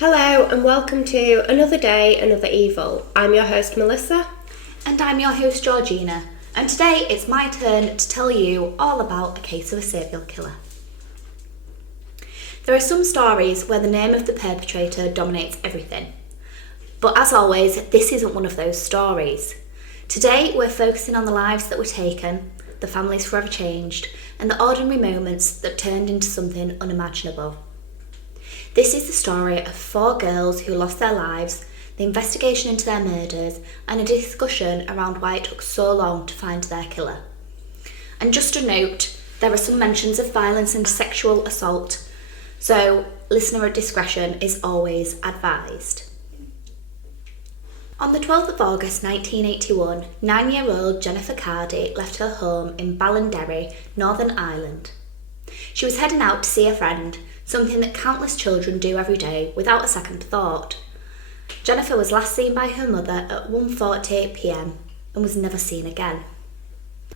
Hello and welcome to Another Day, Another Evil. I'm your host Melissa. And I'm your host Georgina. And today it's my turn to tell you all about a case of a serial killer. There are some stories where the name of the perpetrator dominates everything. But as always, this isn't one of those stories. Today we're focusing on the lives that were taken, the families forever changed, and the ordinary moments that turned into something unimaginable. This is the story of 4 girls who lost their lives, the investigation into their murders, and a discussion around why it took so long to find their killer. And just a note, there are some mentions of violence and sexual assault, so listener discretion is always advised. On the 12th of August 1981, 9-year-old Jennifer Cardy left her home in Ballinderry, Northern Ireland. She was heading out to see a friend, something that countless children do every day without a second thought. Jennifer was last seen by her mother at 1:40 p.m. and was never seen again.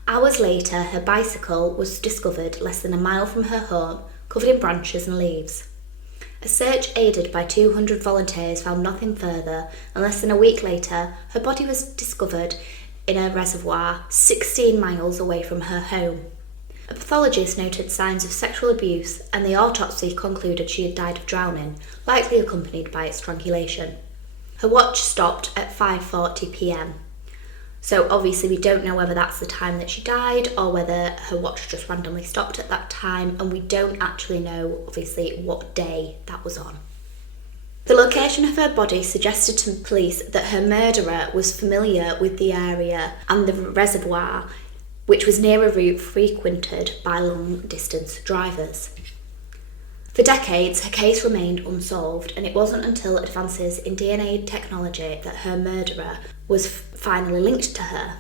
Hours later, her bicycle was discovered less than a mile from her home, covered in branches and leaves. A search aided by 200 volunteers found nothing further, and less than a week later, her body was discovered in a reservoir 16 miles away from her home. A pathologist noted signs of sexual abuse, and the autopsy concluded she had died of drowning, likely accompanied by strangulation. Her watch stopped at 5:40 p.m. So obviously we don't know whether that's the time that she died or whether her watch just randomly stopped at that time, and we don't actually know, obviously, what day that was on. The location of her body suggested to police that her murderer was familiar with the area and the reservoir, which was near a route frequented by long-distance drivers. For decades, her case remained unsolved, and it wasn't until advances in DNA technology that her murderer was finally linked to her.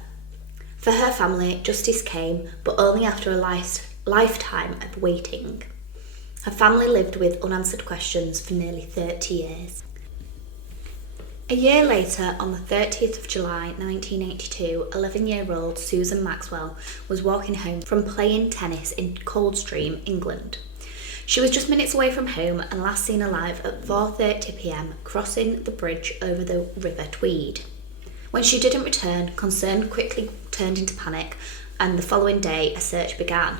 For her family, justice came, but only after a lifetime of waiting. Her family lived with unanswered questions for nearly 30 years. A year later, on the 30th of July 1982, 11-year-old Susan Maxwell was walking home from playing tennis in Coldstream, England. She was just minutes away from home and last seen alive at 4:30 p.m, crossing the bridge over the River Tweed. When she didn't return, concern quickly turned into panic, and the following day a search began.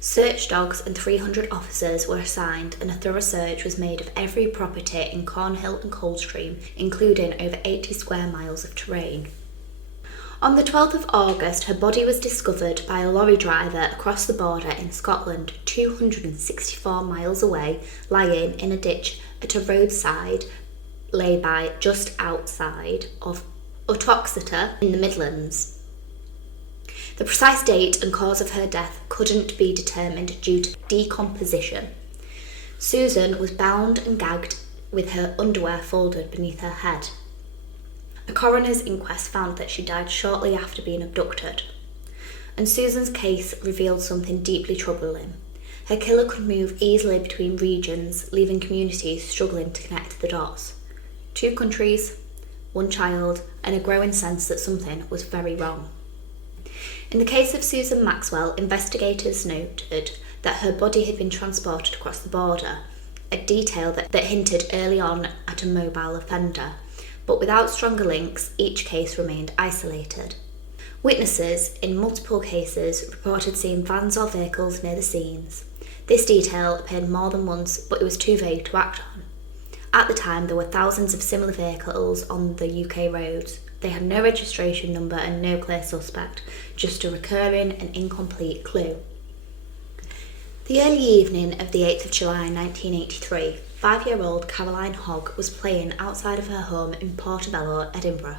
Search dogs and 300 officers were assigned, and a thorough search was made of every property in Cornhill and Coldstream, including over 80 square miles of terrain. On the 12th of August, her body was discovered by a lorry driver across the border in Scotland, 264 miles away, lying in a ditch at a roadside lay-by just outside of Uttoxeter in the Midlands. The precise date and cause of her death couldn't be determined due to decomposition. Susan was bound and gagged with her underwear folded beneath her head. A coroner's inquest found that she died shortly after being abducted. And Susan's case revealed something deeply troubling. Her killer could move easily between regions, leaving communities struggling to connect the dots. 2 countries, 1 child, and a growing sense that something was very wrong. In the case of Susan Maxwell, investigators noted that her body had been transported across the border, a detail that hinted early on at a mobile offender, but without stronger links, each case remained isolated. Witnesses, in multiple cases, reported seeing vans or vehicles near the scenes. This detail appeared more than once, but it was too vague to act on. At the time, there were thousands of similar vehicles on the UK roads. They had no registration number and no clear suspect, just a recurring and incomplete clue. The early evening of the 8th of July 1983, 5-year-old Caroline Hogg was playing outside of her home in Portobello, Edinburgh.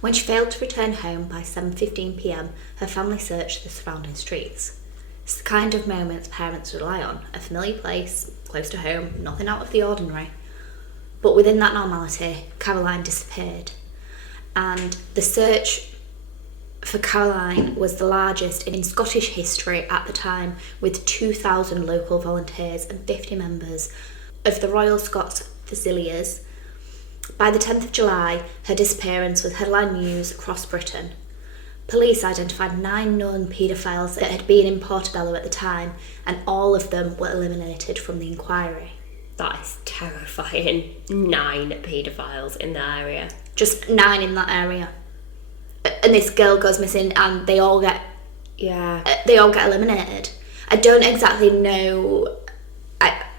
When she failed to return home by 7:15 p.m, her family searched the surrounding streets. It's the kind of moments parents rely on, a familiar place, close to home, nothing out of the ordinary. But within that normality, Caroline disappeared. And the search for Caroline was the largest in Scottish history at the time, with 2,000 local volunteers and 50 members of the Royal Scots Fusiliers. By the 10th of July, her disappearance was headline news across Britain. Police identified 9 known paedophiles that had been in Portobello at the time, and all of them were eliminated from the inquiry. That is terrifying 9 paedophiles in the area. Just 9 in that area. And this girl goes missing and they all get eliminated. I don't exactly know.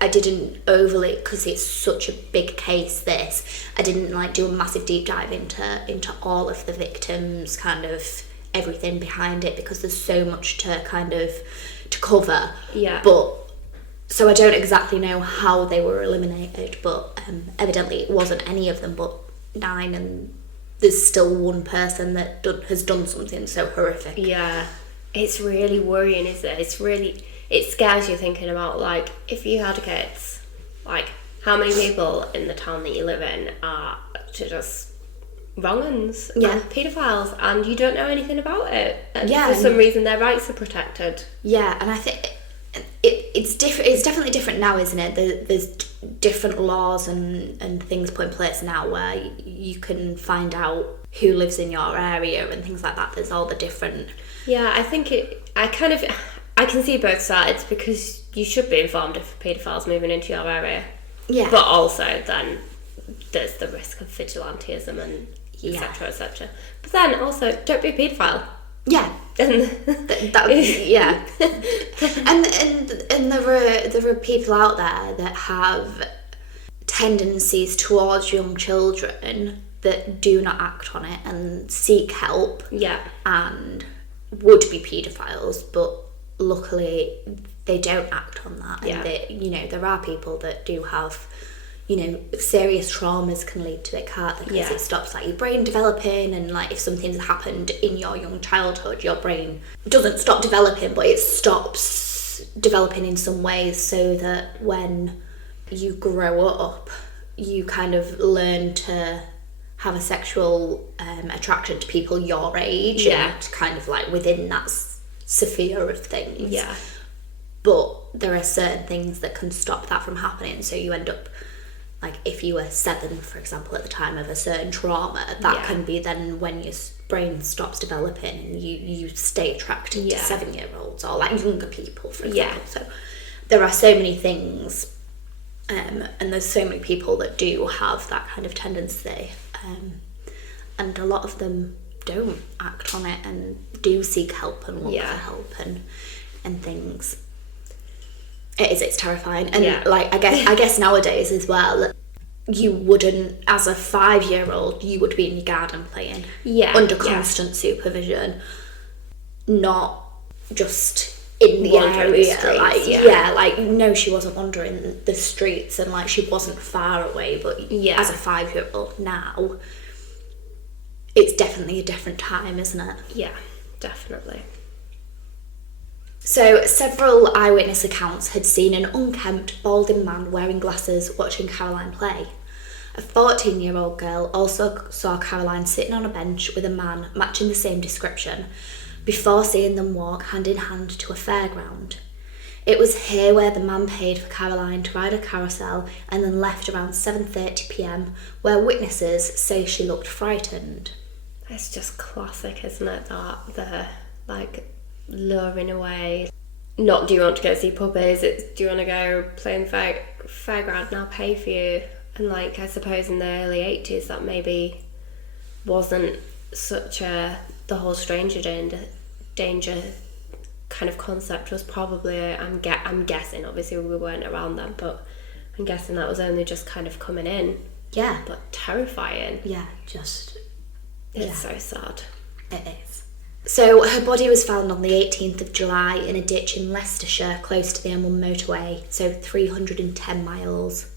I didn't overly, because it's such a big case, this. I didn't do a massive deep dive into all of the victims, kind of everything behind it, because there's so much to cover. Yeah. But so I don't exactly know how they were eliminated, but evidently it wasn't any of them but 9, and there's still one person that has done something so horrific. Yeah. It's really worrying, isn't it? It scares you thinking about, if you had kids, how many people in the town that you live in are just wrong-uns and paedophiles, and you don't know anything about it. And for some reason their rights are protected. Yeah, and I think it's different. It's definitely different now, isn't it? There's different laws and things put in place now where you can find out who lives in your area and things like that. There's all the different... Yeah, I think I can see both sides, because you should be informed if a paedophile's moving into your area. Yeah. But also then there's the risk of vigilantism and etc. etc. But then also, don't be a paedophile. Yeah. And yeah. and there are people out there that have tendencies towards young children that do not act on it and seek help. Yeah. And would be paedophiles, but luckily they don't act on that. Yeah. And they, there are people that do have, serious traumas can lead to it, can't they? Because it stops your brain developing, and if something's happened in your young childhood, your brain doesn't stop developing, but it stops developing in some ways, so that when you grow up, you kind of learn to have a sexual attraction to people your age, and kind of within that sphere of things. Yeah. But there are certain things that can stop that from happening, so you end up, if you were 7, for example, at the time of a certain trauma, that can be then when your brain stops developing and you stay attracted to 7-year-olds or younger people, for example. So there are so many things, and there's so many people that do have that kind of tendency, and a lot of them don't act on it and do seek help and look for help and things. It's terrifying. And I guess nowadays as well, you wouldn't, as a 5-year-old, you would be in your garden playing under constant supervision, not just in the area. No, she wasn't wandering the streets, and she wasn't far away, but as a 5-year-old now, it's definitely a different time, isn't it? Yeah, definitely. So, several eyewitness accounts had seen an unkempt, balding man wearing glasses watching Caroline play. A 14-year-old girl also saw Caroline sitting on a bench with a man matching the same description, before seeing them walk hand in hand to a fairground. It was here where the man paid for Caroline to ride a carousel and then left around 7:30 p.m, where witnesses say she looked frightened. It's just classic, isn't it? That luring away. Not, do you want to go see puppies? It's, do you want to go play in the fairground and I'll pay for you? And I suppose in the early 80s that maybe wasn't such the whole stranger danger kind of concept was probably, I'm guessing, obviously we weren't around then, but I'm guessing that was only just kind of coming in. Yeah. But terrifying. Yeah, just... It's so sad. It is. So her body was found on the 18th of July in a ditch in Leicestershire, close to the M1 motorway, so 310 miles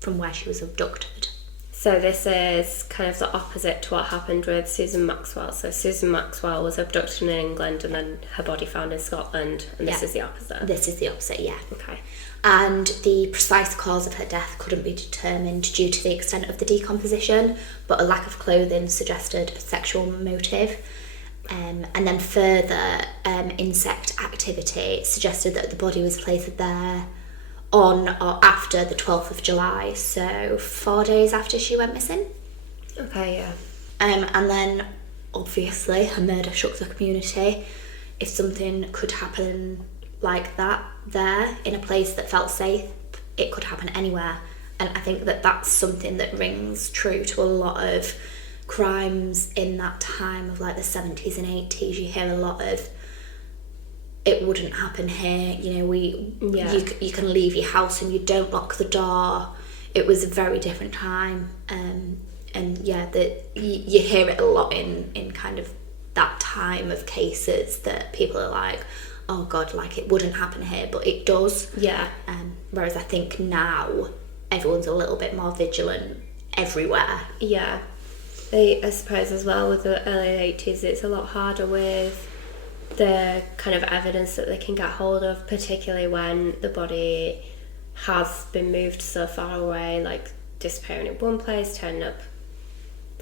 from where she was abducted. So this is kind of the opposite to what happened with Susan Maxwell. So Susan Maxwell was abducted in England and then her body found in Scotland, and this is the opposite. This is the opposite, yeah. Okay. And the precise cause of her death couldn't be determined due to the extent of the decomposition, but a lack of clothing suggested a sexual motive. And then further insect activity suggested that the body was placed there on or after the 12th of July, so 4 days after she went missing. Okay, yeah. And then, obviously, her murder shook the community. If something could happen like that there, in a place that felt safe, it could happen anywhere. And I think that that's something that rings true to a lot of crimes in that time of like the 70s and 80s. You hear a lot of, it wouldn't happen here, you know, you can leave your house and you don't lock the door. It was a very different time. And yeah, you hear it a lot in kind of that time of cases that people are like, oh God, like it wouldn't happen here, but it does. Yeah. Whereas I think now everyone's a little bit more vigilant everywhere. Yeah. I suppose as well with the early 80s, it's a lot harder with the kind of evidence that they can get hold of, particularly when the body has been moved so far away, like disappearing in one place, turning up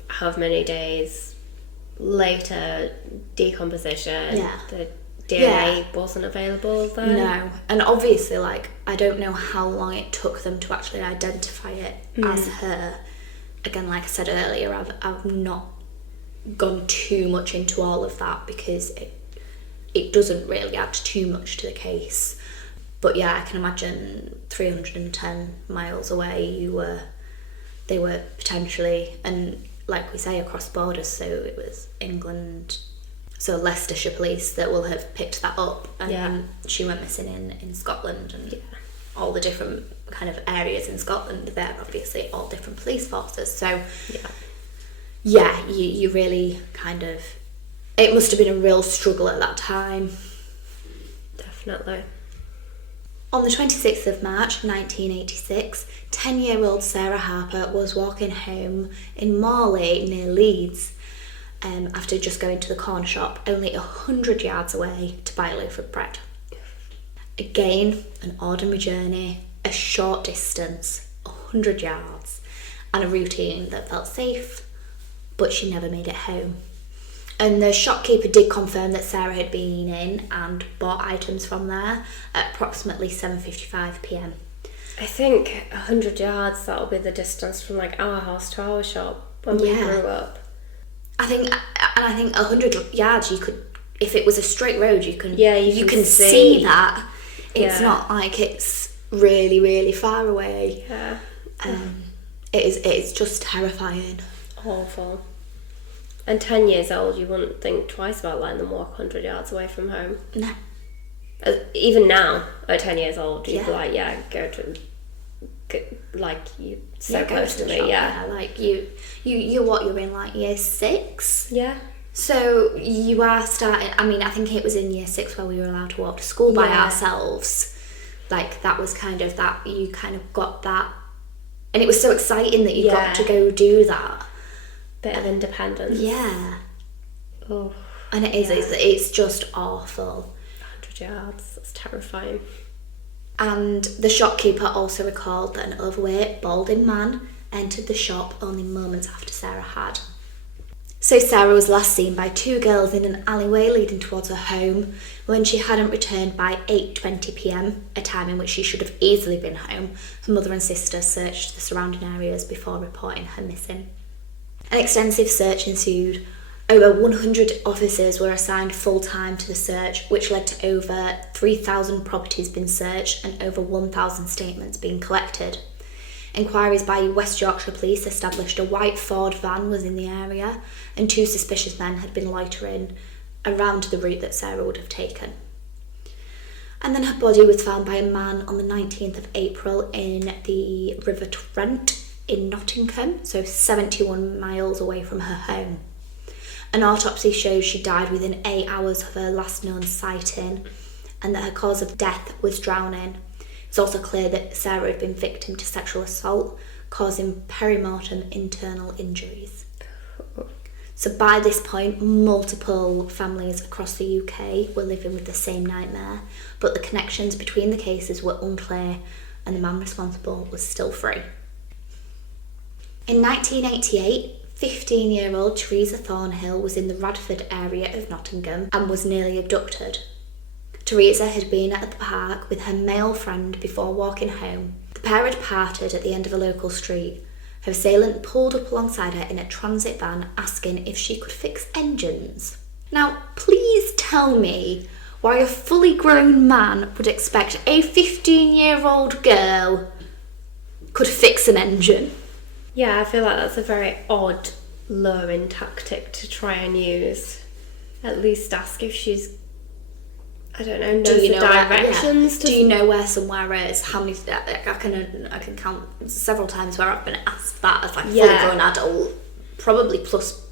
how many days later, decomposition. Yeah. The DNA wasn't available then. No. And obviously, like, I don't know how long it took them to actually identify it as her. Again, like I said earlier, I've not gone too much into all of that because it doesn't really add too much to the case. But yeah, I can imagine 310 miles away they were potentially, and like we say, across borders, so it was England, so Leicestershire police that will have picked that up, and she went missing in Scotland, and all the different kind of areas in Scotland, they're obviously all different police forces, so you really kind of, it must have been a real struggle at that time. Definitely. On the 26th of March 1986, 10-year-old Sarah Harper was walking home in Morley near Leeds after just going to the corner shop only 100 yards away to buy a loaf of bread. Again, an ordinary journey, a short distance, 100 yards, and a routine that felt safe, but she never made it home. And the shopkeeper did confirm that Sarah had been in and bought items from there at approximately 7:55 p.m. I think 100 yards, that'll be the distance from like our house to our shop when we grew up. I think 100 yards, you could, if it was a straight road, you can see that. It's not like it's really, really far away. Yeah. It is just terrifying. Awful. And 10 years old, you wouldn't think twice about letting them walk 100 yards away from home. No. Even now, at 10 years old, you'd be like, go to, like, you're so close to me, shop, like, you're in, like, year 6? Yeah. So, you are starting, I mean, I think it was in year 6 where we were allowed to walk to school by ourselves. Like, that was kind of that, you kind of got that, and it was so exciting that you got to go do that. Bit of independence. Yeah. Oh. And it is, it's just awful. 100 yards, that's terrifying. And the shopkeeper also recalled that an overweight, balding man entered the shop only moments after Sarah had. So Sarah was last seen by 2 girls in an alleyway leading towards her home when she hadn't returned by 8:20 p.m, a time in which she should have easily been home. Her mother and sister searched the surrounding areas before reporting her missing. An extensive search ensued. Over 100 officers were assigned full-time to the search, which led to over 3,000 properties being searched and over 1,000 statements being collected. Inquiries by West Yorkshire Police established a white Ford van was in the area and 2 suspicious men had been loitering around the route that Sarah would have taken. And then her body was found by a man on the 19th of April in the River Trent in Nottingham, so 71 miles away from her home. An autopsy shows she died within 8 hours of her last known sighting and that her cause of death was drowning. It's also clear that Sarah had been victim to sexual assault, causing perimortem internal injuries. So by this point, multiple families across the UK were living with the same nightmare, but the connections between the cases were unclear and the man responsible was still free. In 1988, 15-year-old Theresa Thornhill was in the Radford area of Nottingham and was nearly abducted. Theresa had been at the park with her male friend before walking home. The pair had parted at the end of a local street. Her assailant pulled up alongside her in a transit van asking if she could fix engines. Now, please tell me why a fully grown man would expect a 15-year-old girl could fix an engine. Yeah, I feel like that's a very odd luring tactic to try and use. At least ask if she's, I don't know, knows the directions. Do you know where somewhere is? How many? I can count several times where I've been asked that as like fully grown adult, probably plus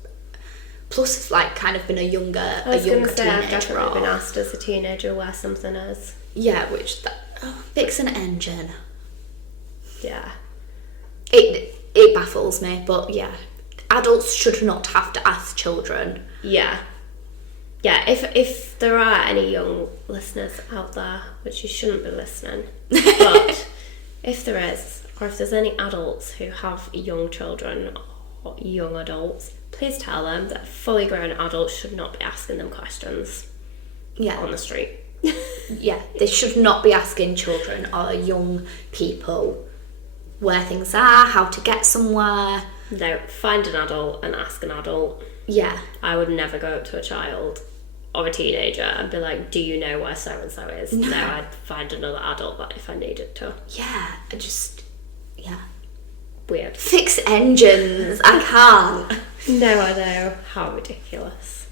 like kind of been a younger teenager. I've definitely been asked as a teenager where something is. Yeah, fix an engine. Yeah. It baffles me, but yeah, adults should not have to ask children. Yeah. Yeah, if there are any young listeners out there, which you shouldn't be listening, but if there is, or if there's any adults who have young children or young adults, please tell them that fully grown adults should not be asking them questions on the street. Yeah, they should not be asking children or young people where things are, how to get somewhere. No, find an adult and ask an adult. Yeah. I would never go up to a child or a teenager and be like, do you know where so-and-so is? No, I'd find another adult that if I needed to. Yeah, Weird. Fix engines, I can't. No, I know. How ridiculous.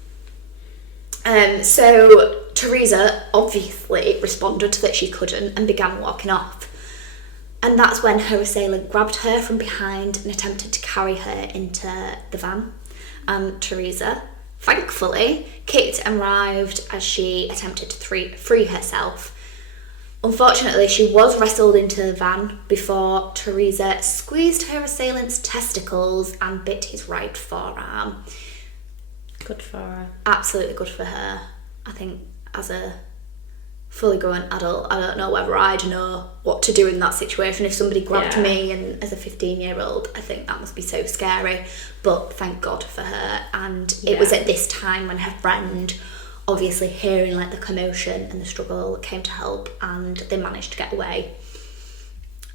So Theresa obviously responded that she couldn't and began walking off. And that's when her assailant grabbed her from behind and attempted to carry her into the van. And Theresa, thankfully, kicked and writhed as she attempted to free herself. Unfortunately, she was wrestled into the van before Theresa squeezed her assailant's testicles and bit his right forearm. Good for her. Absolutely good for her. I think as a fully grown adult, I don't know whether I'd know what to do in that situation. If somebody grabbed me and as a 15-year-old, I think that must be so scary. But thank God for her. And it was at this time when her friend, obviously hearing like the commotion and the struggle, came to help, and they managed to get away.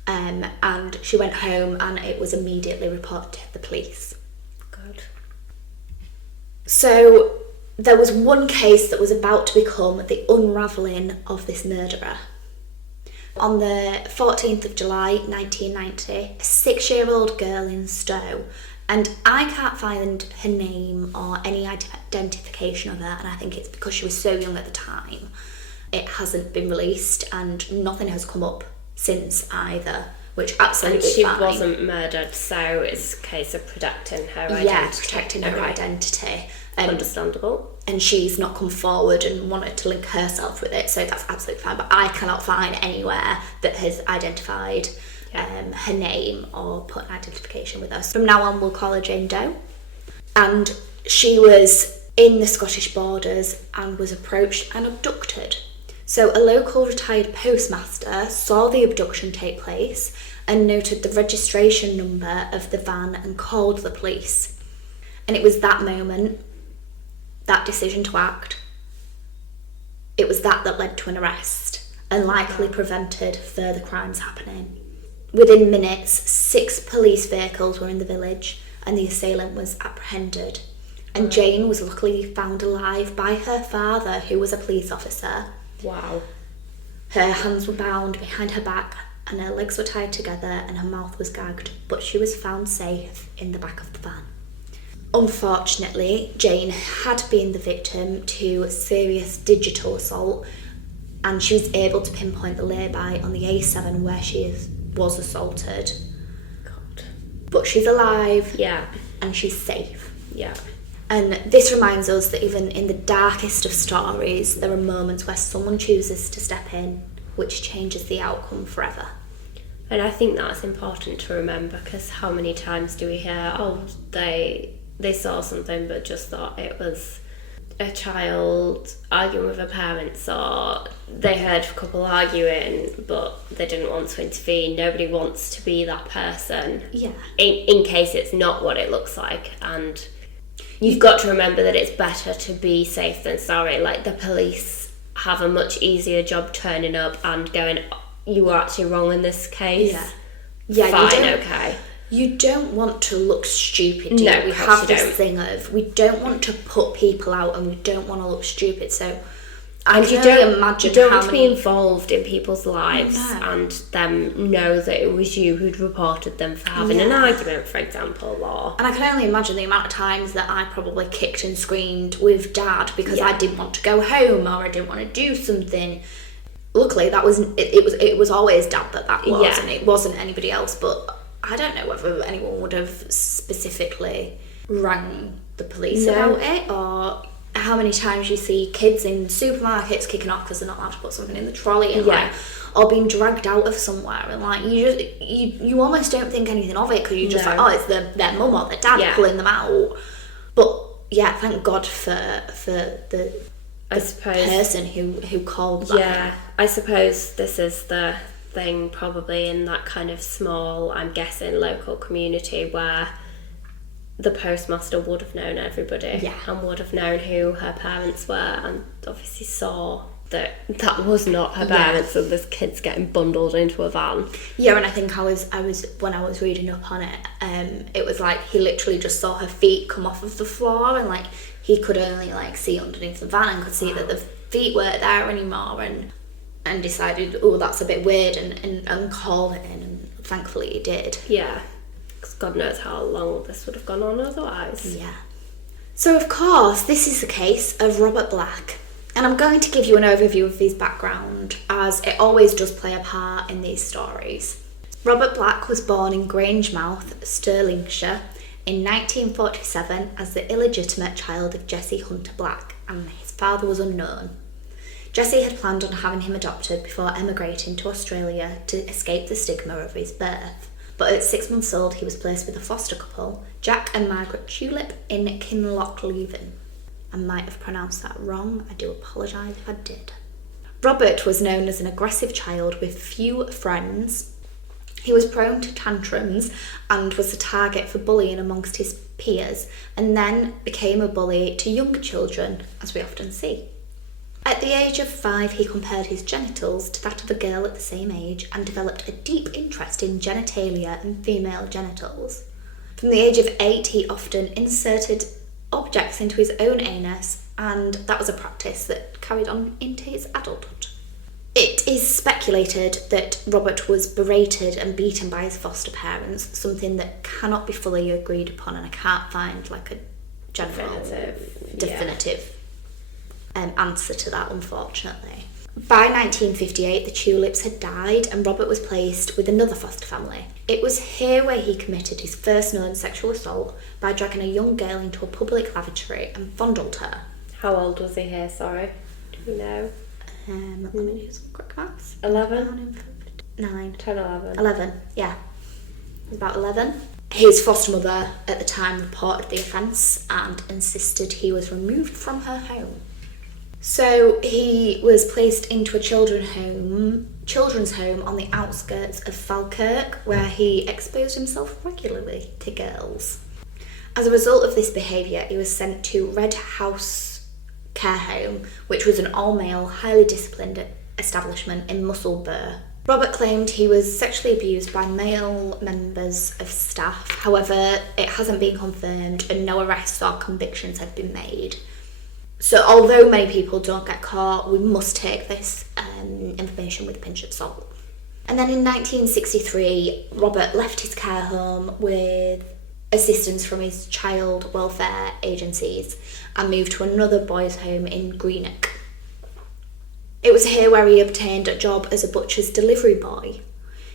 And she went home and it was immediately reported to the police. Good. So there was one case that was about to become the unravelling of this murderer. On the 14th of July 1990, a 6-year-old girl in Stowe, and I can't find her name or any identification of her, and I think it's because she was so young at the time. It hasn't been released and nothing has come up since either, which absolutely and she fine. Wasn't murdered, so it's a case of protecting her identity. Yeah, protecting her identity. Understandable. And she's not come forward and wanted to link herself with it, so that's absolutely fine. But I cannot find anywhere that has identified her name or put an identification with us. From now on, we'll call her Jane Doe. And she was in the Scottish borders and was approached and abducted. So a local retired postmaster saw the abduction take place and noted the registration number of the van and called the police. And it was that moment, that decision to act, it was that led to an arrest and likely prevented further crimes happening. Within minutes, 6 police vehicles were in the village and the assailant was apprehended. And Jane was luckily found alive by her father, who was a police officer. Wow. Her hands were bound behind her back and her legs were tied together and her mouth was gagged, but she was found safe in the back of the van. Unfortunately, Jane had been the victim to serious digital assault, and she was able to pinpoint the lay-by on the A7 where she was assaulted. God. But she's alive. Yeah. And she's safe. Yeah. And this reminds us that even in the darkest of stories, there are moments where someone chooses to step in, which changes the outcome forever. And I think that's important to remember, because how many times do we hear, they saw something but just thought it was a child arguing with her parents, or they heard a couple arguing but they didn't want to intervene. Nobody wants to be that person. Yeah. In case it's not what it looks like. And you've got to remember that it's better to be safe than sorry. Like, the police have a much easier job turning up and going, you were actually wrong in this case. Yeah. Fine, okay. You don't want to look stupid, do you? No, We have this thing of, we don't want to put people out and we don't want to look stupid. So And can only imagine you don't how want to be many... involved in people's lives and them know that it was you who'd reported them for having an argument, for example, or... And I can only imagine the amount of times that I probably kicked and screamed with Dad because I didn't want to go home or I didn't want to do something. Luckily, it was always Dad that was, and it wasn't anybody else. But I don't know whether anyone would have specifically rang the police about it, or how many times you see kids in supermarkets kicking off because they're not allowed to put something in the trolley, and or being dragged out of somewhere, and like you almost don't think anything of it because you just like, oh, it's their mum or their dad pulling them out. But yeah, thank God for the person who called that. Yeah, I suppose this is the thing probably in that kind of small, I'm guessing, local community where the postmaster would have known everybody and would have known who her parents were, and obviously saw that was not her parents, and there's kids getting bundled into a van. Yeah, and I think I was when I was reading up on it, it was like he literally just saw her feet come off of the floor, and like he could only like see underneath the van and could see that the feet weren't there anymore, and decided, oh, that's a bit weird, and called it in, and thankfully he did. Yeah. Because God knows how long this would have gone on otherwise. Yeah. So, of course, this is the case of Robert Black. And I'm going to give you an overview of his background, as it always does play a part in these stories. Robert Black was born in Grangemouth, Stirlingshire, in 1947 as the illegitimate child of Jessie Hunter Black, and his father was unknown. Jessie had planned on having him adopted before emigrating to Australia to escape the stigma of his birth. But at 6 months old, he was placed with a foster couple, Jack and Margaret Tulip, in Kinlochleven. I might have pronounced that wrong. I do apologise if I did. Robert was known as an aggressive child with few friends. He was prone to tantrums and was a target for bullying amongst his peers, and then became a bully to younger children, as we often see. At the age of 5, he compared his genitals to that of a girl at the same age and developed a deep interest in genitalia and female genitals. From the age of 8, he often inserted objects into his own anus, and that was a practice that carried on into his adulthood. It is speculated that Robert was berated and beaten by his foster parents, something that cannot be fully agreed upon, and I can't find like a general definitive answer to that, unfortunately. By 1958, the Tulips had died and Robert was placed with another foster family. It was here where he committed his first known sexual assault by dragging a young girl into a public lavatory and fondled her. How old was he here, sorry? Do we know? Let me do some quick maths. 11? 9. 10, 11. 11, yeah. About 11. His foster mother at the time reported the offence and insisted he was removed from her home. So he was placed into a children's home on the outskirts of Falkirk, where he exposed himself regularly to girls. As a result of this behaviour, he was sent to Red House Care Home, which was an all-male, highly disciplined establishment in Musselburgh. Robert claimed he was sexually abused by male members of staff. However, it hasn't been confirmed and no arrests or convictions have been made. So although many people don't get caught, we must take this information with a pinch of salt. And then in 1963, Robert left his care home with assistance from his child welfare agencies and moved to another boys' home in Greenock. It was here where he obtained a job as a butcher's delivery boy.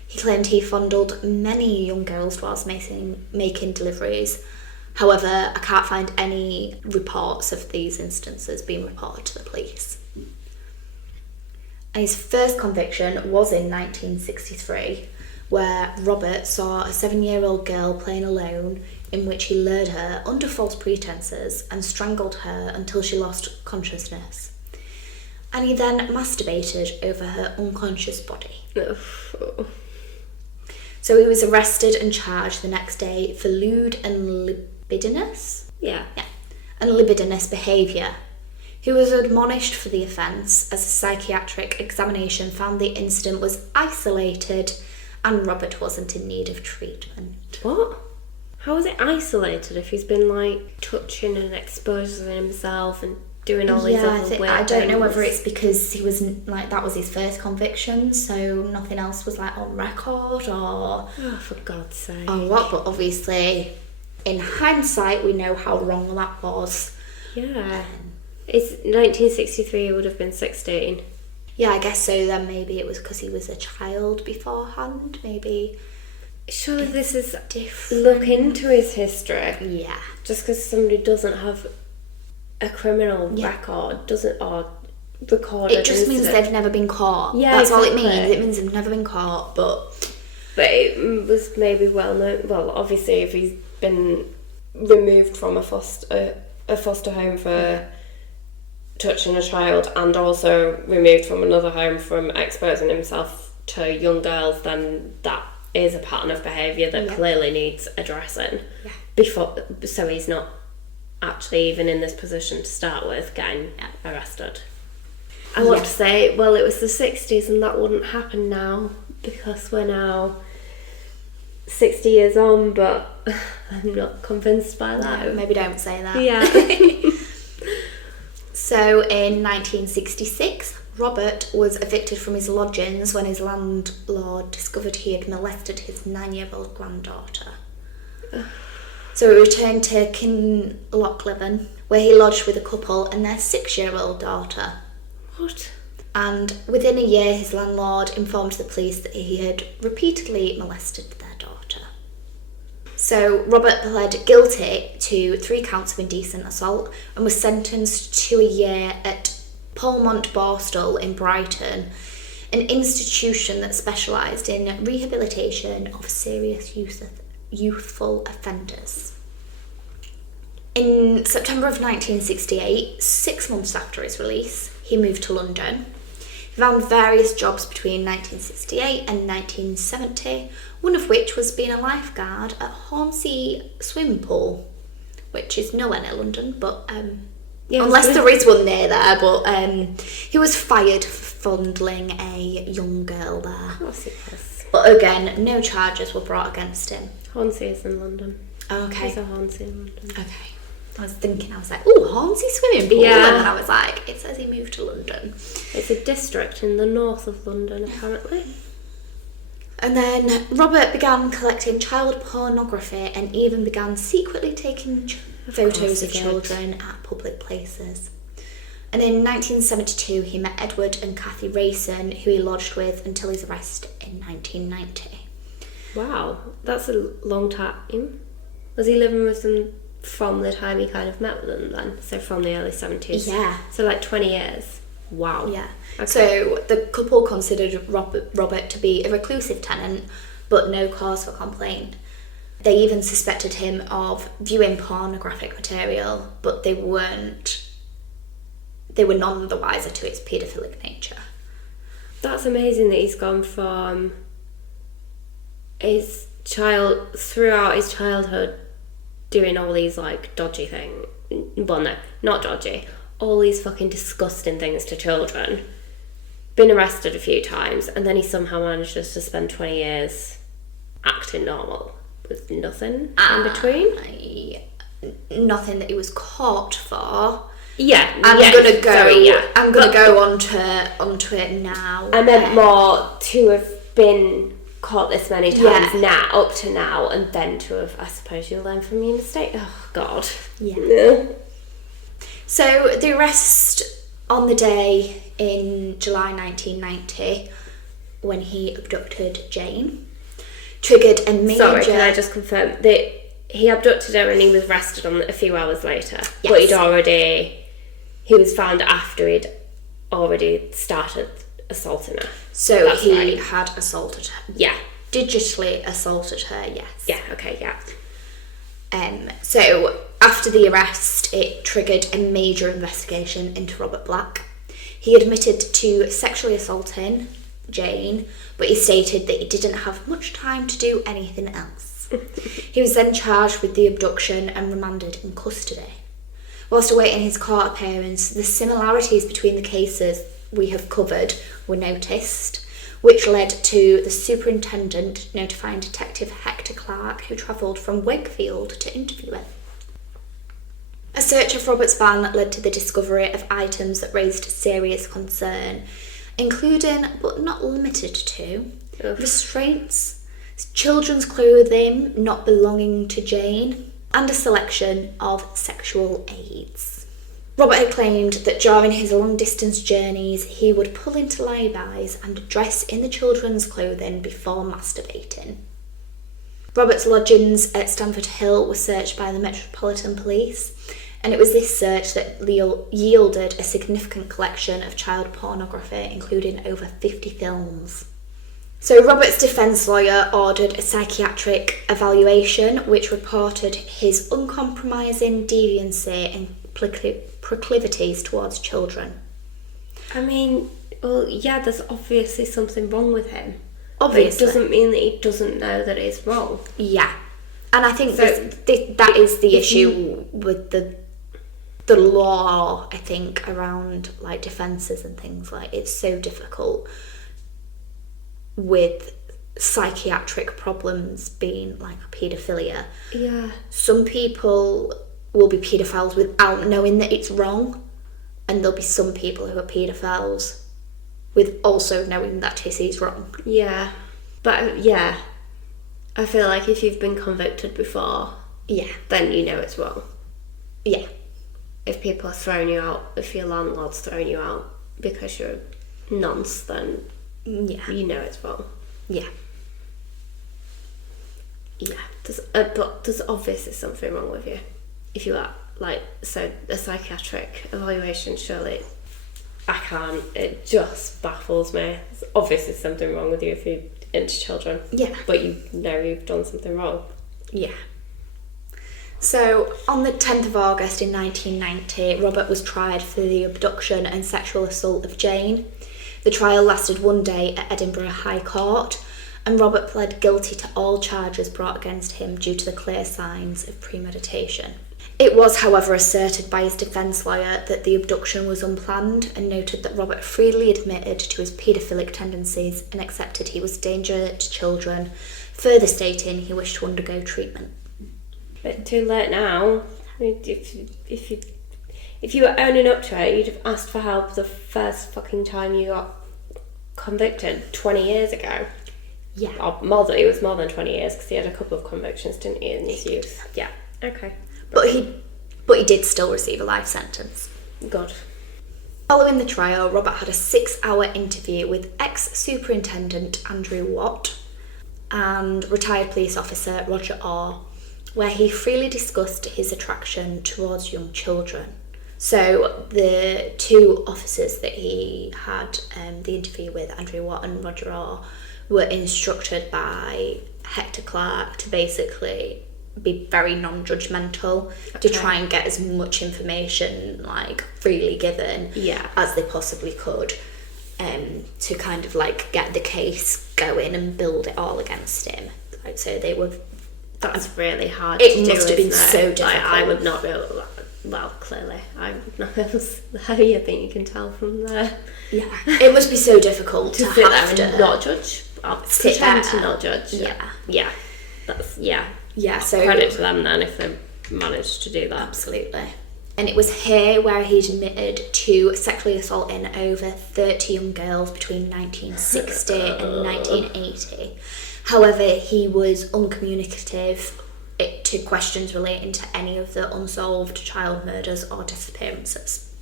He claimed he fondled many young girls whilst making deliveries. However, I can't find any reports of these instances being reported to the police. And his first conviction was in 1963, where Robert saw a 7-year-old girl playing alone, in which he lured her under false pretenses and strangled her until she lost consciousness. And he then masturbated over her unconscious body. So he was arrested and charged the next day for lewd and libidinous? Yeah. And libidinous behaviour. He was admonished for the offence as a psychiatric examination found the incident was isolated and Robert wasn't in need of treatment. What? How is it isolated if he's been like touching and exposing himself and doing all these other weird I don't know things. whether it's because he was like, that was his first conviction, so nothing else was like on record, or Oh, for God's sake. or what. But obviously, in hindsight, we know how wrong that was. Yeah. It's 1963, he would have been 16. Yeah, I guess so. Then maybe it was because he was a child beforehand. Maybe. Surely this is Different. look into his history. Yeah. Just because somebody doesn't have a criminal record doesn't or recorded. It just means they've never been caught. Yeah, that's all it exactly. means. It means they've never been caught. But it was maybe well known. Well, obviously, if he's been removed from a foster home for touching a child, and also removed from another home from exposing himself to young girls, then that is a pattern of behaviour that clearly needs addressing. Yeah. So he's not actually even in this position to start with getting arrested. I want to say, well, it was the 60s and that wouldn't happen now because we're now 60 years on, but I'm not convinced by that. no, maybe don't say that. Yeah. So in 1966, Robert was evicted from his lodgings when his landlord discovered he had molested his 9-year-old granddaughter. So he returned to Kinlochleven, where he lodged with a couple and their 6-year-old daughter. What? And within a year, his landlord informed the police that he had repeatedly molested their daughter. So Robert pled guilty to 3 counts of indecent assault and was sentenced to a year at Polmont Borstal in Brighton, an institution that specialised in rehabilitation of serious youthful offenders. In September of 1968, 6 months after his release, he moved to London. He found various jobs between 1968 and 1970, one of which was being a lifeguard at Hornsey Swimming Pool, which is nowhere near London, but unless there is one near there, but he was fired for fondling a young girl there. Of course it was. But again, no charges were brought against him. Hornsey is in London. Okay. There's a Hornsey in London. Okay. I was like, oh, Hornsey Swimming Pool. Yeah. And then I was like, it says he moved to London. It's a district in the north of London, apparently. And then Robert began collecting child pornography and even began secretly taking photos of children at public places. And in 1972, he met Edward and Kathy Rayson, who he lodged with until his arrest in 1990. Wow, that's a long time. Was he living with them from the time he kind of met with them then? So from the early 70s? Yeah. So like 20 years? Wow. Yeah. Okay. So the couple considered Robert to be a reclusive tenant, but no cause for complaint. They even suspected him of viewing pornographic material, but they were none the wiser to its paedophilic nature. That's amazing that he's gone from throughout his childhood doing all these like dodgy things. Well, no, not dodgy. All these fucking disgusting things to children. Been arrested a few times, and then he somehow manages to spend 20 years acting normal with nothing in between. Nothing that he was caught for. Yeah, I'm gonna go But onto it now. I meant more to have been caught this many times now, up to now, and then to have, I suppose you'll learn from your mistake. Oh, God. Yeah. So the arrest on the day in July 1990, when he abducted Jane, triggered a major... Sorry, can I just confirm that he abducted her and he was arrested a few hours later? Yes. But he was found after he'd already started assaulting her. So That's he right. had assaulted her. Yeah. Digitally assaulted her, yes. Yeah, okay, yeah. So after the arrest, it triggered a major investigation into Robert Black. He admitted to sexually assaulting Jane, but he stated that he didn't have much time to do anything else. He was then charged with the abduction and remanded in custody. Whilst awaiting his court appearance, the similarities between the cases we have covered were noticed, which led to the superintendent notifying Detective Hector Clark, who travelled from Wakefield to interview him. A search of Robert's van led to the discovery of items that raised serious concern, including, but not limited to, restraints, children's clothing not belonging to Jane, and a selection of sexual aids. Robert had claimed that during his long-distance journeys, he would pull into laybys and dress in the children's clothing before masturbating. Robert's lodgings at Stamford Hill were searched by the Metropolitan Police, and it was this search that yielded a significant collection of child pornography, including over 50 films. So Robert's defence lawyer ordered a psychiatric evaluation which reported his uncompromising deviancy and proclivities towards children. I mean, well, yeah, there's obviously something wrong with him. Obviously. But it doesn't mean that he doesn't know that it's wrong. Yeah. And I think that is the issue with the law, I think, around like defences and things. Like, it's so difficult with psychiatric problems being like paedophilia. Yeah. Some people will be paedophiles without knowing that it's wrong, and there'll be some people who are paedophiles with also knowing that it is wrong. Yeah. But yeah, I feel like if you've been convicted before, yeah, then you know it's wrong. Yeah. If people are throwing you out, if your landlord's throwing you out because you're a nonce, then yeah, you know it's wrong. Yeah. Yeah. But there's obviously something wrong with you. If you are, like, so a psychiatric evaluation, surely, I can't, it just baffles me. There's obviously something wrong with you if you're into children. Yeah. But you know you've done something wrong. Yeah. So, on the 10th of August in 1990, Robert was tried for the abduction and sexual assault of Jane. The trial lasted one day at Edinburgh High Court, and Robert pled guilty to all charges brought against him due to the clear signs of premeditation. It was, however, asserted by his defence lawyer that the abduction was unplanned, and noted that Robert freely admitted to his paedophilic tendencies and accepted he was a danger to children, further stating he wished to undergo treatment. But too late now. I mean, if you were owning up to it, you'd have asked for help the first fucking time you got convicted 20 years ago. Yeah. Or it was more than 20 years, because he had a couple of convictions, didn't he, in his youth? Yeah. Okay. But he did still receive a life sentence. Good. Following the trial, Robert had a 6-hour interview with ex-superintendent Andrew Watt and retired police officer Roger Orr, where he freely discussed his attraction towards young children. So the two officers that he had the interview with, Andrew Watt and Roger Orr, were instructed by Hector Clark to basically be very non-judgmental, to try and get as much information like freely given as they possibly could, to kind of like get the case going and build it all against him. Like, so they were. That's really hard to do. It must have been so difficult. Like, I would not be able. Well, clearly, I would not be able to. How you think you can tell from there? Yeah, it must be so difficult to sit have there to and not judge. Sit Pretend there. to not judge. Yeah. That's Yeah, so credit to them then if they managed to do that. Absolutely. And it was here where he admitted to sexually assaulting over 30 young girls between 1960 and 1980. However, he was uncommunicative to questions relating to any of the unsolved child murders or disappearances.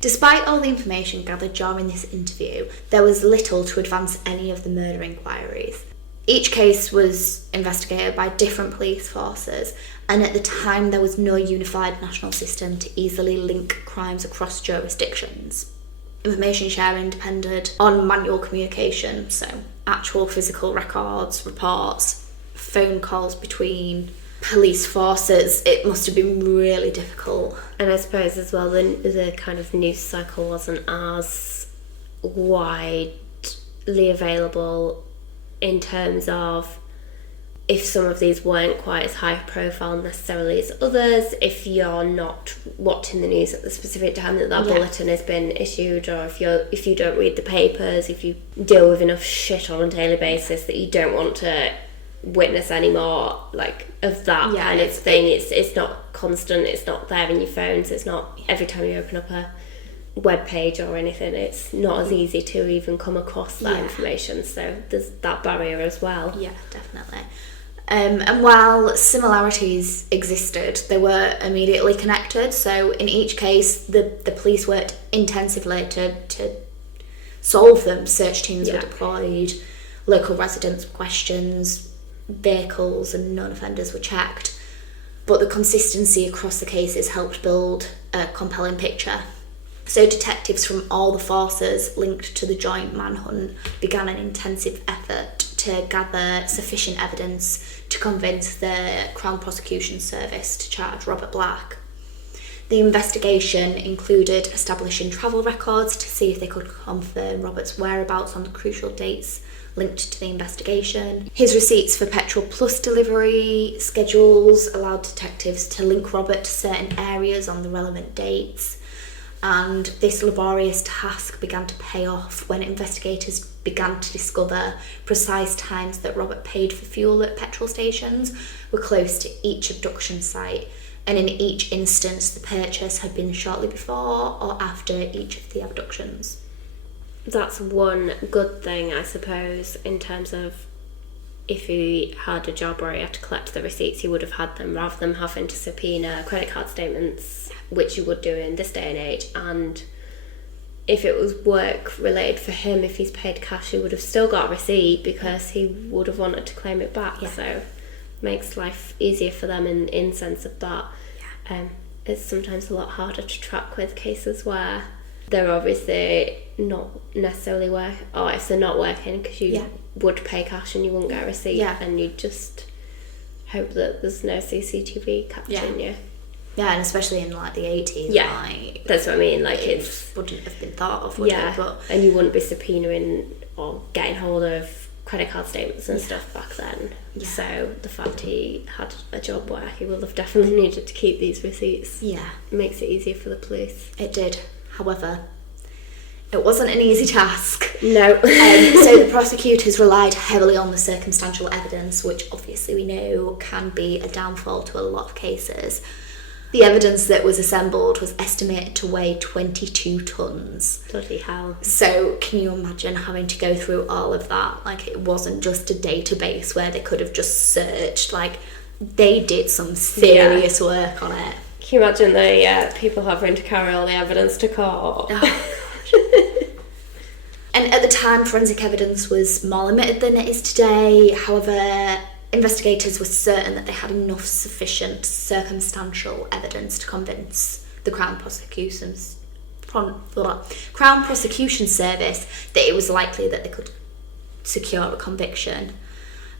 Despite all the information gathered during this interview, there was little to advance any of the murder inquiries. Each case was investigated by different police forces, and at the time there was no unified national system to easily link crimes across jurisdictions. Information sharing depended on manual communication, so actual physical records, reports, phone calls between police forces. It must have been really difficult. And I suppose as well the kind of news cycle wasn't as widely available in terms of if some of these weren't quite as high profile necessarily as others, if you're not watching the news at the specific time that bulletin has been issued, or if you don't read the papers, if you deal with enough shit on a daily basis that you don't want to witness anymore, like, of that kind of thing. It's not constant, it's not there in your phones, it's not every time you open up a web page or anything, it's not as easy to even come across that information, so there's that barrier as well. Yeah, definitely. And while similarities existed, they were immediately connected, so in each case the police worked intensively to solve them. Search teams were deployed, local residents were questioned, vehicles and known offenders were checked, but the consistency across the cases helped build a compelling picture. So detectives from all the forces linked to the joint manhunt began an intensive effort to gather sufficient evidence to convince the Crown Prosecution Service to charge Robert Black. The investigation included establishing travel records to see if they could confirm Robert's whereabouts on the crucial dates linked to the investigation. His receipts for Petrol Plus delivery schedules allowed detectives to link Robert to certain areas on the relevant dates, and this laborious task began to pay off when investigators began to discover precise times that Robert paid for fuel at petrol stations were close to each abduction site, and in each instance the purchase had been shortly before or after each of the abductions. That's one good thing, I suppose, in terms of if he had a job where he had to collect the receipts, he would have had them rather than having to subpoena credit card statements, which you would do in this day and age. And if it was work related for him, if he's paid cash, he would have still got a receipt because he would have wanted to claim it back. Yeah. So makes life easier for them in sense of that. Yeah. It's sometimes a lot harder to track with cases where they're obviously not necessarily working, or if they're not working, because you would pay cash and you wouldn't get a receipt, and you just hope that there's no CCTV capturing you. Yeah, and especially in like the 80s, like, that's what I mean. Like, it wouldn't have been thought of, would it? But and you wouldn't be subpoenaing or getting hold of credit card statements and stuff back then. Yeah. So the fact he had a job where he will have definitely needed to keep these receipts, makes it easier for the police. It did. However, it wasn't an easy task. No. So the prosecutors relied heavily on the circumstantial evidence, which obviously we know can be a downfall to a lot of cases. The evidence that was assembled was estimated to weigh 22 tonnes. Bloody hell. So can you imagine having to go through all of that? Like, it wasn't just a database where they could have just searched. Like, they did some serious work on it. Can you imagine the people having to carry all the evidence to court? Oh, and at the time, forensic evidence was more limited than it is today. However, investigators were certain that they had enough sufficient circumstantial evidence to convince the Crown Prosecution Service that it was likely that they could secure a conviction.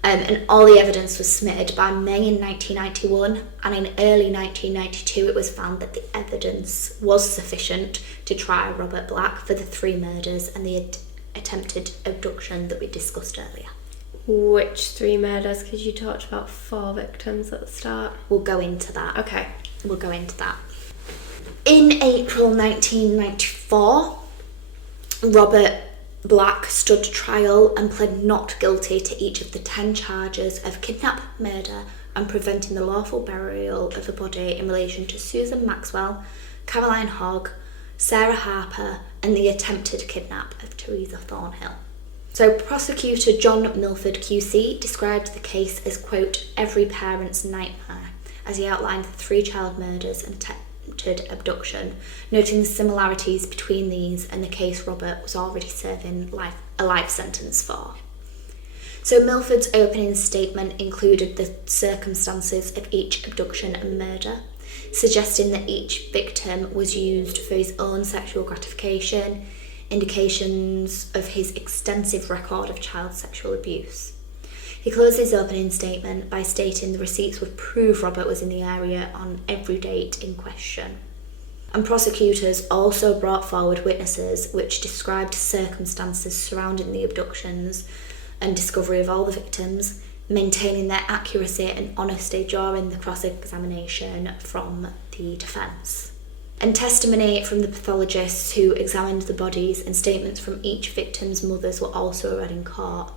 And all the evidence was submitted by May in 1991, and in early 1992 it was found that the evidence was sufficient to try Robert Black for the 3 murders and the attempted abduction that we discussed earlier. Which 3 murders? Because you talked about 4 victims at the start. We'll go into that. Okay. We'll go into that. In April 1994, Robert Black stood trial and pled not guilty to each of the 10 charges of kidnap, murder and preventing the lawful burial of a body in relation to Susan Maxwell, Caroline Hogg, Sarah Harper and the attempted kidnap of Theresa Thornhill. So Prosecutor John Milford QC described the case as, quote, every parent's nightmare, as he outlined the 3 child murders and attempted abduction, noting the similarities between these and the case Robert was already serving a life sentence for. So Milford's opening statement included the circumstances of each abduction and murder, suggesting that each victim was used for his own sexual gratification, indications of his extensive record of child sexual abuse. He closed his opening statement by stating the receipts would prove Robert was in the area on every date in question. And prosecutors also brought forward witnesses which described circumstances surrounding the abductions and discovery of all the victims, maintaining their accuracy and honesty during the cross-examination from the defence. And testimony from the pathologists who examined the bodies and statements from each victim's mothers were also read in court.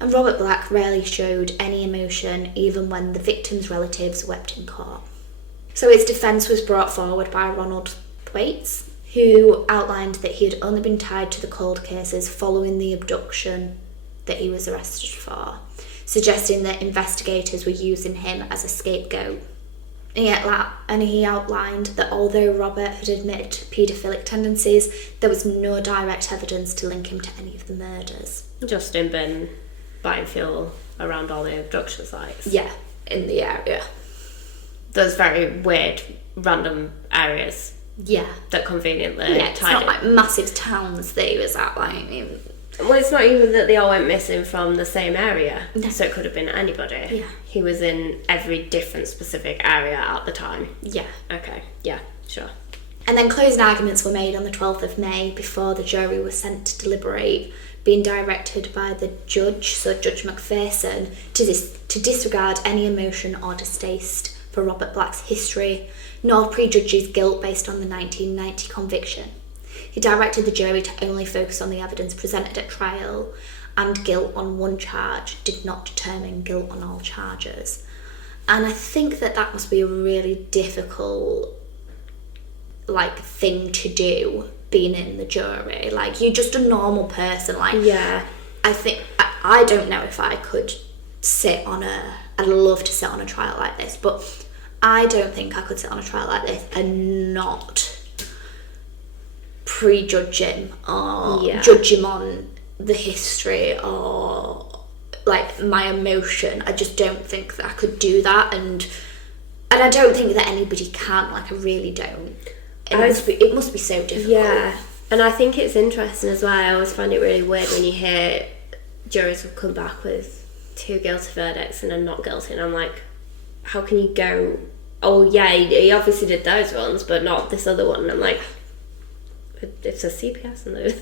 And Robert Black rarely showed any emotion, even when the victim's relatives wept in court. So his defence was brought forward by Ronald Thwaites, who outlined that he had only been tied to the cold cases following the abduction that he was arrested for, suggesting that investigators were using him as a scapegoat. And he outlined that although Robert had admitted to paedophilic tendencies, there was no direct evidence to link him to any of the murders. Just him been buying fuel around all the abduction sites. Yeah, in the area. Those very weird, random areas. Yeah. That conveniently it's not like massive towns that he was at. Well, it's not even that they all went missing from the same area, so it could have been anybody. Yeah. He was in every different specific area at the time. Yeah. Okay, yeah, sure. And then closing arguments were made on the 12th of May before the jury was sent to deliberate, being directed by the judge, so Judge McPherson, to disregard any emotion or distaste for Robert Black's history, nor prejudge his guilt based on the 1990 conviction. He directed the jury to only focus on the evidence presented at trial, and guilt on one charge did not determine guilt on all charges. And I think that must be a really difficult thing to do, being in the jury. You're just a normal person. Yeah. I don't know if I could I'd love to sit on a trial like this, but I don't think I could sit on a trial like this and not prejudge him or judge him on the history or my emotion. I just don't think that I could do that, and I don't think that anybody can. I really don't. It must be so difficult. Yeah, and I think it's interesting as well. I always find it really weird when you hear juries will come back with 2 guilty verdicts and a not guilty, and I'm like, how can you go, oh yeah, he obviously did those ones, but not this other one? And I'm like, it's a CPS and those.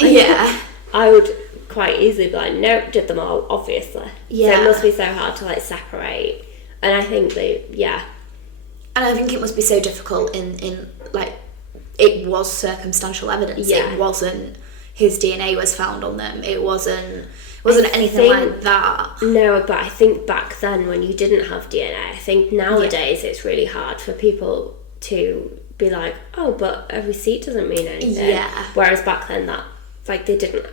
Yeah. I would quite easily be like, nope, did them all, obviously. Yeah. So it must be so hard to separate. And I think and I think it must be so difficult in it was circumstantial evidence. Yeah. It wasn't his DNA was found on them. It wasn't anything like that. No, but I think back then when you didn't have DNA, I think nowadays it's really hard for people to be like, oh, but a receipt doesn't mean anything. Yeah. Whereas back then that, they didn't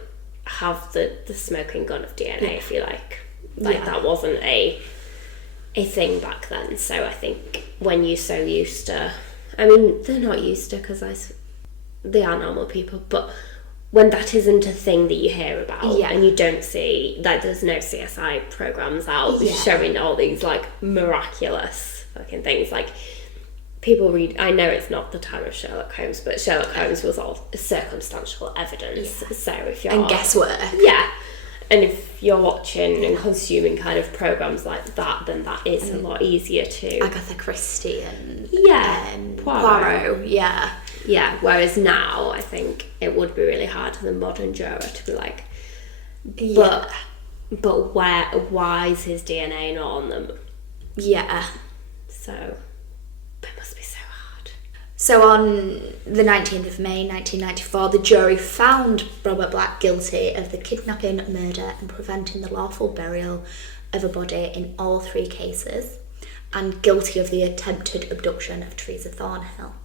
have the smoking gun of DNA, if you like. That wasn't a thing back then. So I think when you're so used to, I mean, they're not used to because they are normal people, but when that isn't a thing that you hear about and you don't see, there's no CSI programs out showing all these miraculous fucking things. People read, I know it's not the time of Sherlock Holmes, but Sherlock Holmes was all circumstantial evidence. Yeah. So if you're... And guesswork. Yeah. And if you're watching and consuming kind of programs like that, then that is a lot easier to... Agatha Christie and... Poirot. Yeah. Yeah, whereas now, I think it would be really hard for the modern juror to be like, but why is his DNA not on them? Yeah. So, it must be so hard. So on the 19th of May 1994, the jury found Robert Black guilty of the kidnapping, murder and preventing the lawful burial of a body in all 3 cases, and guilty of the attempted abduction of Theresa Thornhill.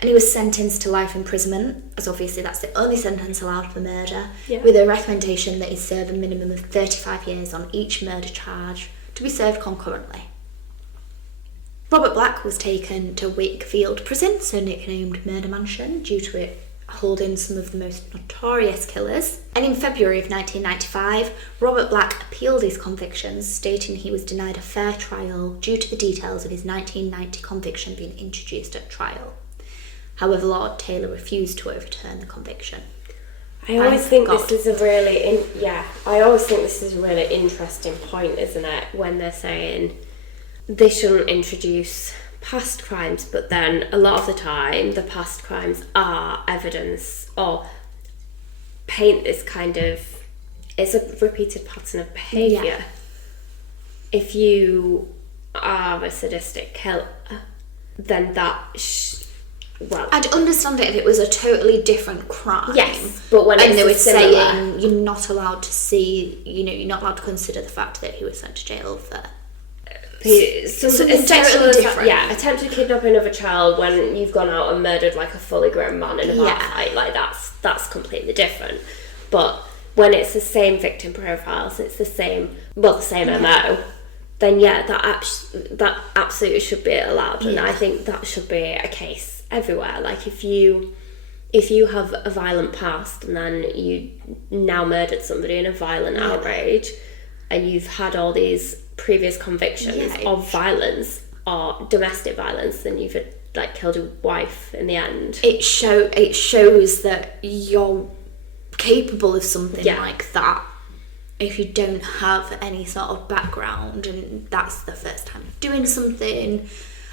And he was sentenced to life imprisonment, as obviously that's the only sentence allowed for murder, with a recommendation that he serve a minimum of 35 years on each murder charge to be served concurrently. Robert Black was taken to Wakefield Prison, so nicknamed Murder Mansion, due to it holding some of the most notorious killers. And in February of 1995, Robert Black appealed his convictions, stating he was denied a fair trial due to the details of his 1990 conviction being introduced at trial. However, Lord Taylor refused to overturn the conviction. I always think this is a really interesting point, isn't it? When they're saying they shouldn't introduce past crimes, but then a lot of the time the past crimes are evidence or paint this kind of, it's a repeated pattern of behaviour. Yeah. If you are a sadistic killer, then that well, I'd understand it if it was a totally different crime. yes, but when and they were it's similar, saying you're not allowed to see, you're not allowed to consider the fact that he was sent to jail for something totally different. Attempted kidnapping of a child when you've gone out and murdered like a fully grown man in a bar fight, like that's completely different. But when it's the same victim profiles, it's the same MO, then that absolutely should be allowed, and I think that should be a case everywhere. Like if you have a violent past and then you now murdered somebody in a violent outrage, and you've had all these previous convictions of violence or domestic violence, then you've like killed your wife in the end. It shows that you're capable of something like that if you don't have any sort of background, and that's the first time doing something.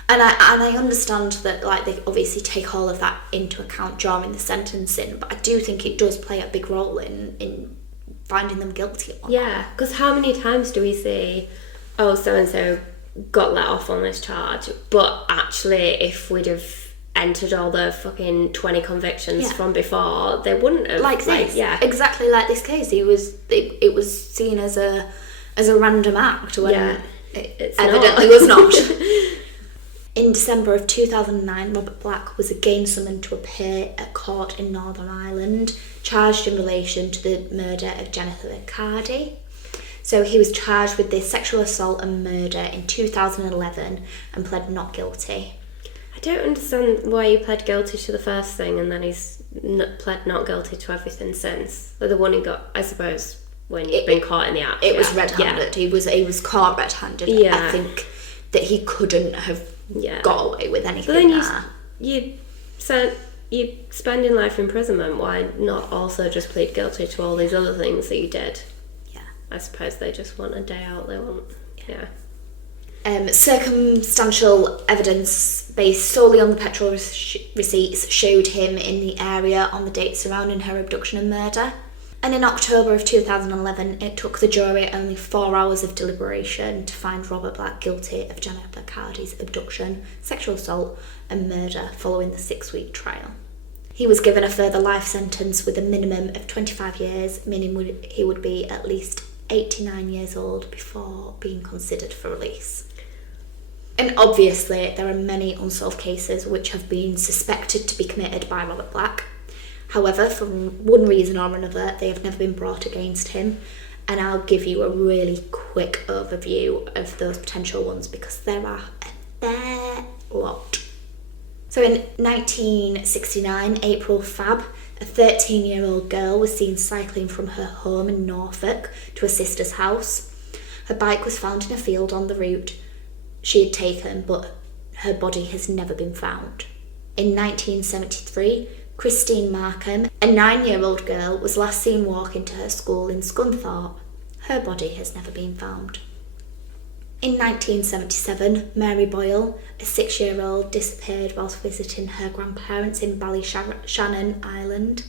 And I understand that like they obviously take all of that into account during the sentencing, but I do think it does play a big role in finding them guilty. Yeah, because how many times do we see, oh, so-and-so got let off on this charge, but actually if we'd have entered all the fucking 20 convictions from before, they wouldn't have. Like this. Exactly like this case. It was seen as a random act when it evidently was not. In December of 2009, Robert Black was again summoned to appear at court in Northern Ireland, charged in relation to the murder of Jennifer Cardy. So he was charged with this sexual assault and murder in 2011 and pled not guilty. I don't understand why he pled guilty to the first thing and then he's pled not guilty to everything since. The one he got, I suppose, when you've been caught in the act. It was red-handed. He was caught red-handed. I think that he couldn't have got away with anything. But then you spend your life imprisonment. Why not also just plead guilty to all these other things that you did? Yeah. I suppose they just want a day out. They want, circumstantial evidence based solely on the petrol receipts showed him in the area on the date surrounding her abduction and murder. And in October of 2011, it took the jury only 4 hours of deliberation to find Robert Black guilty of Jennifer Cardy's abduction, sexual assault and murder following the 6-week trial. He was given a further life sentence with a minimum of 25 years, meaning he would be at least 89 years old before being considered for release. And obviously, there are many unsolved cases which have been suspected to be committed by Robert Black. However, for one reason or another, they have never been brought against him, and I'll give you a really quick overview of those potential ones because there are a fair lot. So in 1969, April Fab, a 13-year-old girl, was seen cycling from her home in Norfolk to a sister's house. Her bike was found in a field on the route she had taken, but her body has never been found. In 1973, Christine Markham, a 9-year-old girl, was last seen walking to her school in Scunthorpe. Her body has never been found. In 1977, Mary Boyle, a 6-year-old, disappeared whilst visiting her grandparents in Ballyshannon, Ireland.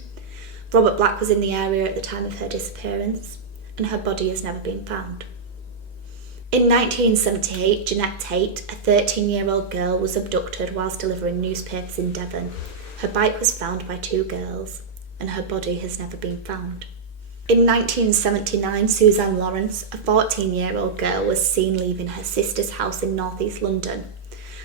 Robert Black was in the area at the time of her disappearance, and her body has never been found. In 1978, Jeanette Tate, a 13-year-old girl, was abducted whilst delivering newspapers in Devon. Her bike was found by 2 girls, and her body has never been found. In 1979, Suzanne Lawrence, a 14-year-old girl, was seen leaving her sister's house in northeast London.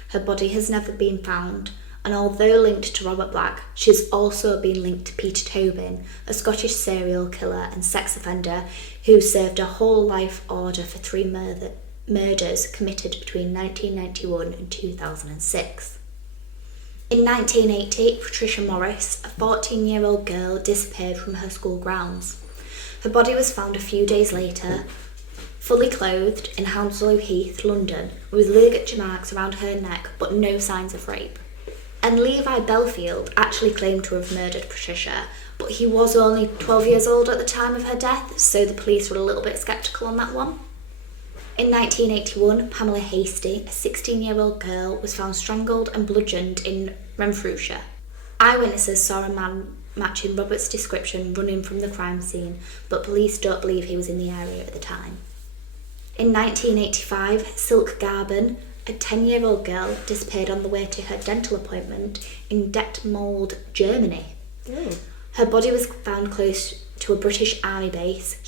Her body has never been found, and although linked to Robert Black, she has also been linked to Peter Tobin, a Scottish serial killer and sex offender who served a whole life order for 3 murders committed between 1991 and 2006. In 1980, Patricia Morris, a 14-year-old girl, disappeared from her school grounds. Her body was found a few days later, fully clothed in Hounslow Heath, London, with ligature marks around her neck but no signs of rape. And Levi Belfield actually claimed to have murdered Patricia, but he was only 12 years old at the time of her death, so the police were a little bit sceptical on that one. In 1981, Pamela Hasty, a 16-year-old girl, was found strangled and bludgeoned in Renfrewshire. Eyewitnesses saw a man matching Robert's description running from the crime scene, but police don't believe he was in the area at the time. In 1985, Silke Garben, a 10-year-old girl disappeared on the way to her dental appointment in Detmold, Germany. Oh. Her body was found close to a British army base,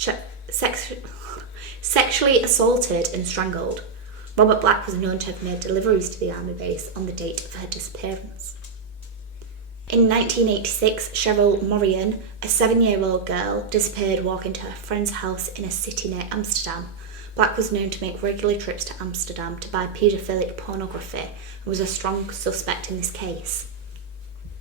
sexually assaulted and strangled. Robert Black was known to have made deliveries to the army base on the date of her disappearance. In 1986, Cheryl Morian, a 7-year-old girl, disappeared walking to her friend's house in a city near Amsterdam. Black was known to make regular trips to Amsterdam to buy paedophilic pornography and was a strong suspect in this case.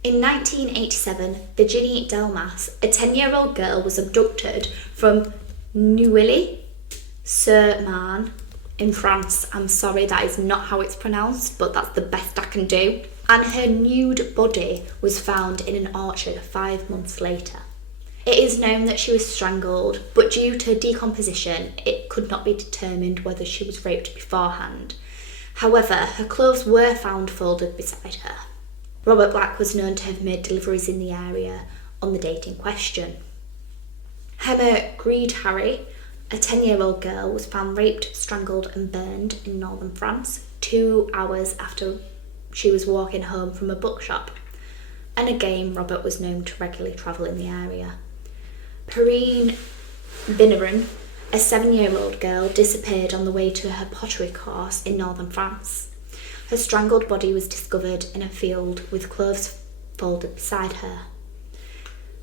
In 1987, Virginie Delmas, a 10-year-old girl, was abducted from Neuilly-sur-Marne in France. I'm sorry, that is not how it's pronounced, but that's the best I can do. And her nude body was found in an orchard 5 months later. It is known that she was strangled, but due to decomposition, it could not be determined whether she was raped beforehand. However, her clothes were found folded beside her. Robert Black was known to have made deliveries in the area on the date in question. Emma Greed-Harry, a 10-year-old girl, was found raped, strangled and burned in northern France 2 hours after she was walking home from a bookshop. And again, Robert was known to regularly travel in the area. Perrine Binneran, a 7-year-old girl, disappeared on the way to her pottery course in northern France. Her strangled body was discovered in a field with clothes folded beside her.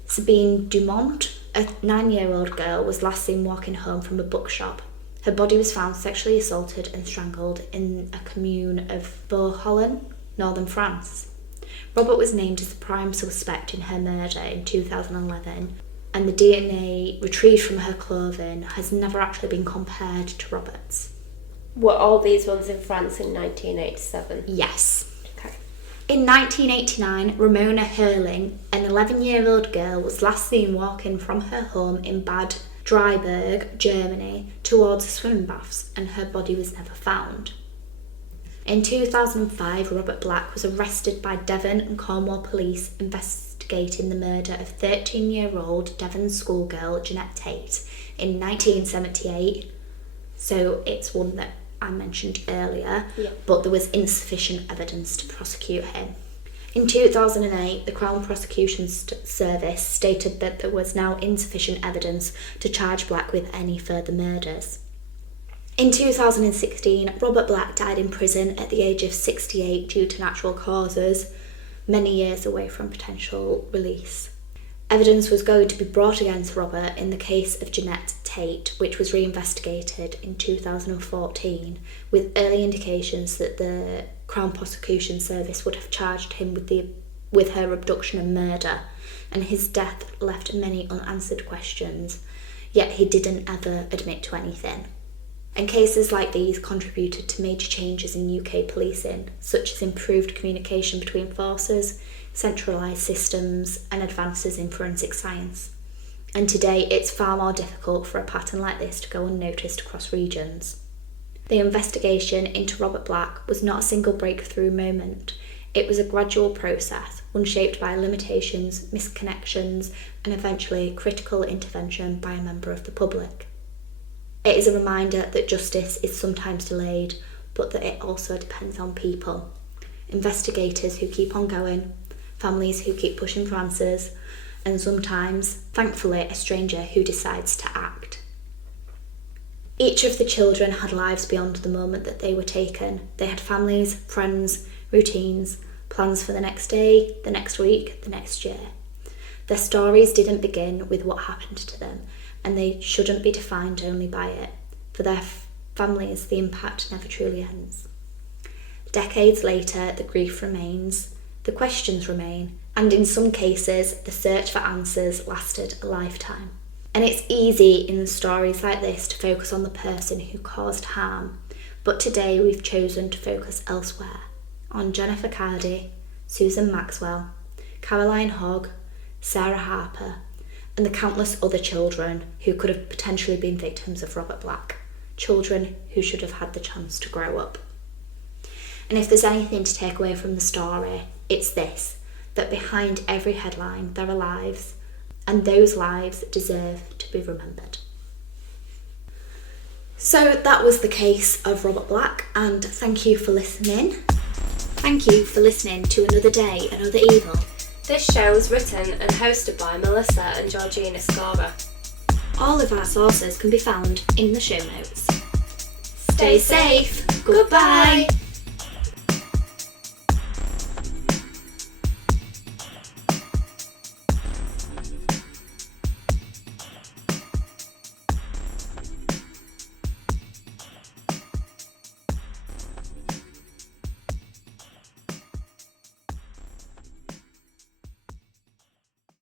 Sabine Dumont, a 9-year-old girl, was last seen walking home from a bookshop. Her body was found sexually assaulted and strangled in a commune of Beauholland, northern France. Robert was named as the prime suspect in her murder in 2011, and the DNA retrieved from her clothing has never actually been compared to Robert's. Were all these ones in France in 1987? Yes. Okay. In 1989, Ramona Herling, an 11-year-old girl, was last seen walking from her home in Bad Dreiberg, Germany, towards swimming baths, and her body was never found. In 2005, Robert Black was arrested by Devon and Cornwall police investigating the murder of 13-year-old Devon schoolgirl Jeanette Tate in 1978. So it's one that I mentioned earlier, but there was insufficient evidence to prosecute him. In 2008, the Crown Prosecution Service stated that there was now insufficient evidence to charge Black with any further murders. In 2016, Robert Black died in prison at the age of 68 due to natural causes, many years away from potential release. Evidence was going to be brought against Robert in the case of Jeanette Tate, which was reinvestigated in 2014, with early indications that the Crown Prosecution Service would have charged him with her abduction and murder, and his death left many unanswered questions, yet he didn't ever admit to anything. And cases like these contributed to major changes in UK policing, such as improved communication between forces, centralised systems and advances in forensic science. And today it's far more difficult for a pattern like this to go unnoticed across regions. The investigation into Robert Black was not a single breakthrough moment. It was a gradual process, one shaped by limitations, misconnections and eventually critical intervention by a member of the public. It is a reminder that justice is sometimes delayed, but that it also depends on people. Investigators who keep on going, families who keep pushing for answers, and sometimes, thankfully, a stranger who decides to act. Each of the children had lives beyond the moment that they were taken. They had families, friends, routines, plans for the next day, the next week, the next year. Their stories didn't begin with what happened to them, and they shouldn't be defined only by it. For their families, the impact never truly ends. Decades later, the grief remains, the questions remain, and in some cases, the search for answers lasted a lifetime. And it's easy in stories like this to focus on the person who caused harm, but today we've chosen to focus elsewhere, on Jennifer Cardy, Susan Maxwell, Caroline Hogg, Sarah Harper, and the countless other children who could have potentially been victims of Robert Black, children who should have had the chance to grow up. And if there's anything to take away from the story, it's this, that behind every headline there are lives, and those lives deserve to be remembered. So that was the case of Robert Black, and thank you for listening. Thank you for listening to Another Day, Another Evil. This show was written and hosted by Melissa and Georgina Scorer. All of our sources can be found in the show notes. Stay safe. Goodbye.